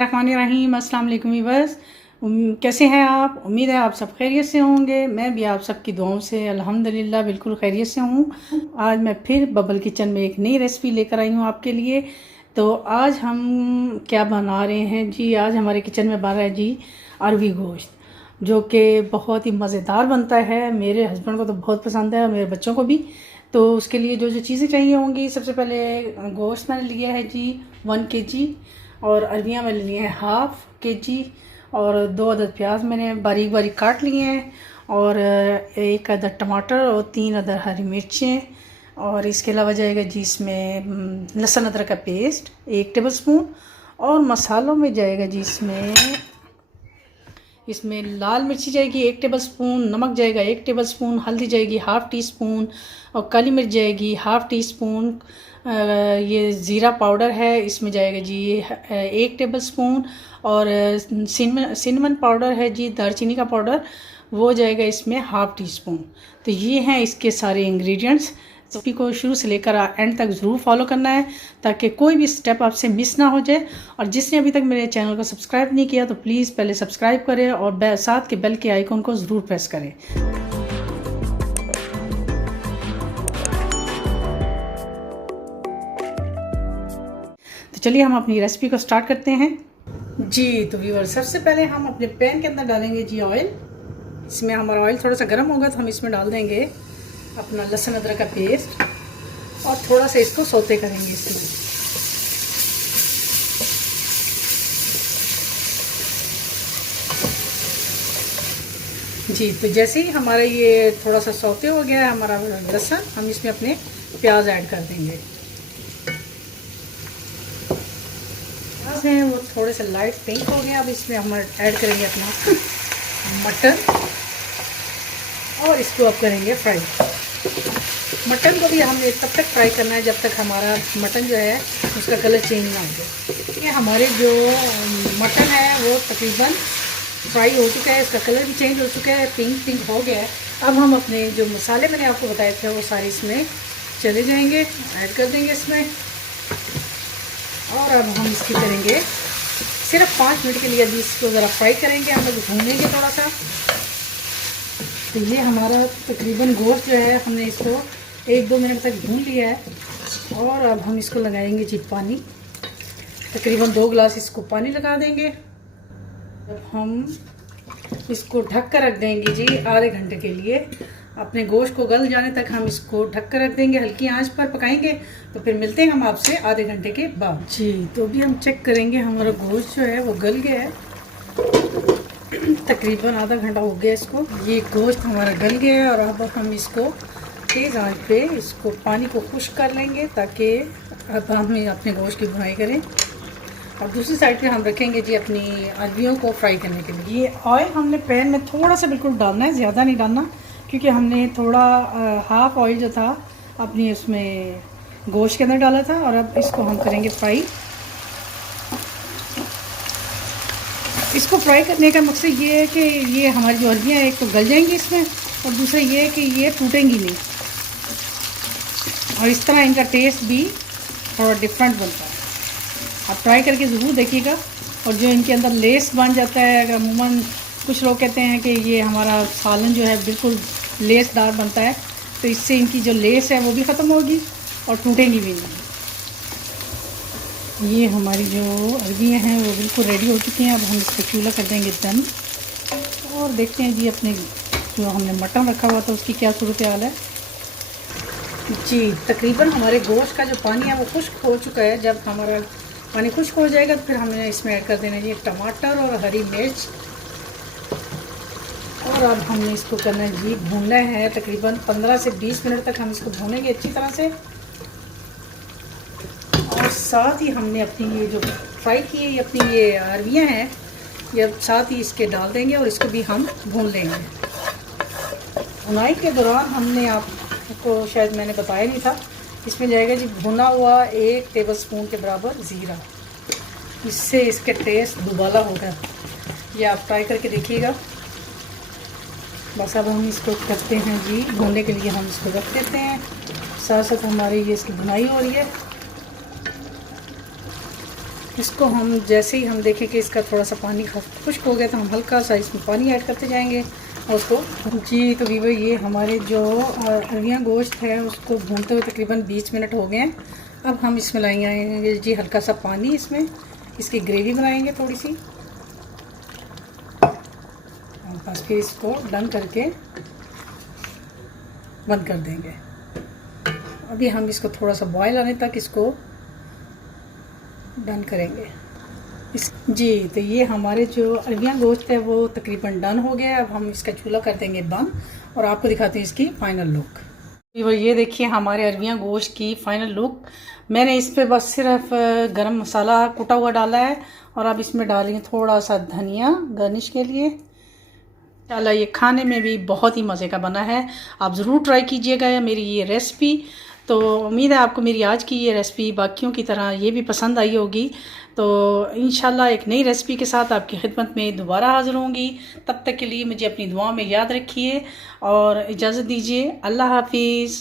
रहीम अस्सलाम वालेकुम वीवर्स। कैसे हैं आप? उम्मीद है आप सब खैरियत से होंगे। मैं भी आप सबकी दुआओं से अल्हम्दुलिल्लाह बिल्कुल खैरियत से हूँ। आज मैं फिर बबल किचन में एक नई रेसिपी लेकर आई हूँ आपके लिए। तो आज हम क्या बना रहे हैं जी? आज हमारे किचन में बन रहा है जी अरवी गोश्त, जो कि बहुत ही मज़ेदार बनता है। मेरे हस्बैंड को तो बहुत पसंद है और मेरे बच्चों को भी। तो उसके लिए जो जो चीज़ें चाहिए होंगी, सबसे पहले गोश्त मैंने लिया है जी 1 kg, और अरबियाँ मैंने लिए हैं हाफ़ kg, और 2 अदद प्याज मैंने बारीक बारीक काट लिए हैं, और 1 अदद टमाटर और 3 अदद हरी मिर्चें, और इसके अलावा जाएगा जी इसमें लहसुन अदरक का पेस्ट 1 टेबल स्पून, और मसालों में जाएगा जी इसमें लाल मिर्ची जाएगी 1 टेबल स्पून, नमक जाएगा 1 टेबल स्पून, हल्दी जाएगी हाफ़ टी स्पून, और काली मिर्च जाएगी हाफ़ टी स्पून। ये ज़ीरा पाउडर है, इसमें जाएगा जी 1 टेबल स्पून, और सिनेमन पाउडर है जी, दालचीनी का पाउडर, वो जाएगा इसमें हाफ़ टी स्पून। तो ये हैं इसके सारे इंग्रेडिएंट्स। रेसिपी को शुरू से लेकर एंड तक ज़रूर फॉलो करना है, ताकि कोई भी स्टेप आपसे मिस ना हो जाए। और जिसने अभी तक मेरे चैनल को सब्सक्राइब नहीं किया तो प्लीज़ पहले सब्सक्राइब करें, और साथ के बेल के आइकन को ज़रूर प्रेस करें। तो चलिए हम अपनी रेसिपी को स्टार्ट करते हैं जी। तो व्यूअर, सबसे पहले हम अपने पैन के अंदर डालेंगे जी ऑयल। इसमें हमारा ऑयल थोड़ा सा गर्म होगा तो हम इसमें डाल देंगे अपना लहसुन अदरक का पेस्ट, और थोड़ा सा इसको सौते करेंगे इसमें। जी, तो जैसे ही हमारा ये थोड़ा सा सौते हो गया है हमारा लहसुन, हम इसमें अपने प्याज ऐड कर देंगे। प्याज हैं वो थोड़े से लाइट पिंक हो गए। अब इसमें हम ऐड करेंगे अपना मटन, और इसको अब करेंगे फ्राई। मटन को भी हमें तब तक फ्राई करना है जब तक हमारा मटन जो है उसका कलर चेंज ना हो जाए। ये हमारे जो मटन है वो तकरीबन फ्राई हो चुका है, इसका कलर भी चेंज हो चुका है, पिंक पिंक हो गया है। अब हम अपने जो मसाले मैंने आपको बताए थे वो सारे इसमें चले जाएंगे, ऐड कर देंगे इसमें। और अब हम इसकी करेंगे सिर्फ 5 मिनट के लिए अभी इसको ज़रा फ्राई करेंगे, हम लोग भूनेंगे थोड़ा सा। तो ये हमारा तकरीबन गोश्त जो है हमने इसको 1-2 मिनट तक भून लिया है। और अब हम इसको लगाएंगे जी पानी, तकरीबन 2 गिलास इसको पानी लगा देंगे। अब हम इसको ढक कर रख देंगे जी आधे घंटे के लिए। अपने गोश्त को गल जाने तक हम इसको ढक कर रख देंगे, हल्की आंच पर पकाएंगे। तो फिर मिलते हैं हम आपसे आधे घंटे के बाद जी। तो अभी हम चेक करेंगे, हमारा गोश्त जो है वो गल गया है, तकरीबन आधा घंटा हो गया इसको। ये गोश्त हमारा गल गया है, और अब हम इसको तेज़ आंच पे इसको पानी को खुश्क कर लेंगे, ताकि अब हम अपने गोश्त की भुनाई करें। और दूसरी साइड पे हम रखेंगे जी अपनी अरबियों को फ्राई करने के लिए। ये ऑयल हमने पैन में थोड़ा सा बिल्कुल डालना है, ज़्यादा नहीं डालना, क्योंकि हमने थोड़ा हाफ़ ऑयल जो था अपनी उसमें गोश्त के अंदर डाला था। और अब इसको हम करेंगे फ्राई। इसको फ्राई करने का मकसद ये है कि ये हमारी जो अरबियाँ एक तो गल जाएंगी इसमें, और दूसरा ये है कि ये टूटेंगी नहीं, और इस तरह इनका टेस्ट भी थोड़ा डिफरेंट बनता है। आप ट्राई करके ज़रूर देखिएगा। और जो इनके अंदर लेस बन जाता है, अगर अमूमन कुछ लोग कहते हैं कि ये हमारा सालन जो है बिल्कुल लेसदार बनता है, तो इससे इनकी जो लेस है वो भी ख़त्म होगी और टूटेंगी भी नहीं। ये हमारी जो अरबियाँ हैं वो बिल्कुल रेडी हो चुकी हैं। अब हम इसको चूल्हा कर देंगे दम, और देखते हैं जी अपने जो हमने मटन रखा हुआ था उसकी क्या सूरत हाल है जी। तकरीबन हमारे गोश्त का जो पानी है वो खुश्क हो चुका है। जब हमारा पानी खुश्क हो जाएगा तो फिर हमें इसमें ऐड कर देना जी टमाटर और हरी मिर्च, और अब हमने इसको करना है जी भूनना है। तकरीबन 15 से 20 मिनट तक हम इसको भूनेंगे अच्छी तरह से। और साथ ही हमने अपनी ये जो फ्राई की है अपनी ये अरबियाँ हैं, ये साथ ही इसके डाल देंगे, और इसको भी हम भून लेंगे। भुनाई के दौरान हमने आपको शायद मैंने बताया नहीं था, इसमें जाएगा जी भुना हुआ 1 टेबल स्पून के बराबर ज़ीरा। इससे इसके टेस्ट दुबाला होगा। ये आप ट्राई करके देखिएगा। बस अब हम इसको करते हैं जी भूनने के लिए, हम इसको रख देते हैं। साथ साथ हमारी ये इसकी भुनाई हो रही है। इसको हम जैसे ही हम देखें कि इसका थोड़ा सा पानी खुश्क हो गया तो हम हल्का सा इसमें पानी ऐड करते जाएंगे और उसको जी। तो वीवर ये हमारे जो अरवियाँ गोश्त है उसको भूनते हुए तकरीबन 20 मिनट हो गए हैं। अब हम इसमें लाएंगे जी हल्का सा पानी, इसमें इसकी ग्रेवी बनाएंगे थोड़ी सी, बस फिर इसको डन करके बंद कर देंगे। अभी हम इसको थोड़ा सा बॉयल आने तक इसको डन करेंगे जी। तो ये हमारे जो अरवियाँ गोश्त है वो तकरीबन डन हो गया है। अब हम इसका चूल्हा कर देंगे बंद और आपको दिखाते हैं इसकी फ़ाइनल लुक। ये देखिए हमारे अरवियाँ गोश्त की फ़ाइनल लुक। मैंने इस पे बस सिर्फ गरम मसाला कुटा हुआ डाला है और अब इसमें डाल रही हूँ थोड़ा सा धनिया गार्निश के लिए। चला ये खाने में भी बहुत ही मज़े का बना है, आप ज़रूर ट्राई कीजिएगा मेरी ये रेसिपी। तो उम्मीद है आपको मेरी आज की ये रेसिपी बाकियों की तरह ये भी पसंद आई होगी। तो इंशाल्लाह एक नई रेसिपी के साथ आपकी खिदमत में दोबारा हाज़िर होंगी। तब तक के लिए मुझे अपनी दुआ में याद रखिए और इजाज़त दीजिए। अल्लाह हाफिज़।